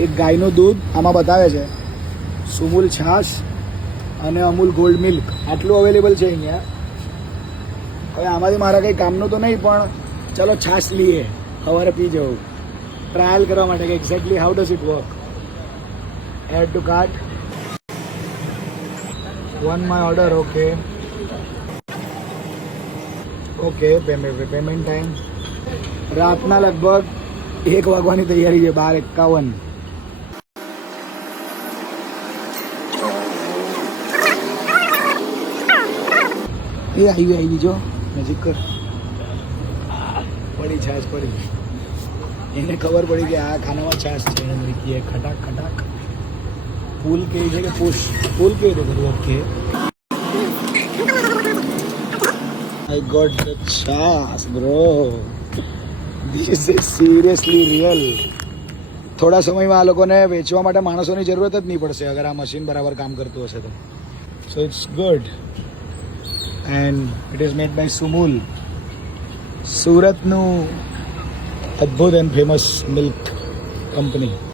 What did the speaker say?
એક ગાયનું દૂધ આમાં બતાવે છે, સુમૂલ છાશ અને અમૂલ ગોલ્ડ મિલ્ક આટલું અવેલેબલ છે અહીંયા. હવે આમાંથી મારા કંઈ કામનું તો નહીં, પણ ચલો છાશ લઈએ, સવારે પી જવું, ટ્રાયલ કરવા માટે કે exactly how does it work. Add to cart, one my order. Okay okay, payment time રાતના લગભગ 1 વાગવાની તૈયારી છે, 12:51. એ આવી જો નજીક કર, પડી છાશ પડી, એને ખબર પડી કે આ ખાનામાં છાશ છે. એને મૂકી ખટાક ખટાક. પુલ કેવી છે કે પુશ, પુલ કેવી રીતે કરવું? ઓકે, આઈ ગોટ ધ છાશ bro, this is seriously real. થોડા સમયમાં આ લોકોને વેચવા માટે માણસોની જરૂરત જ નહીં પડશે અગર આ મશીન બરાબર કામ કરતું હશે તો. So it's good and it is made by Sumul, સુરતનું અદ્ભુત એન્ડ ફેમસ મિલ્ક કંપની.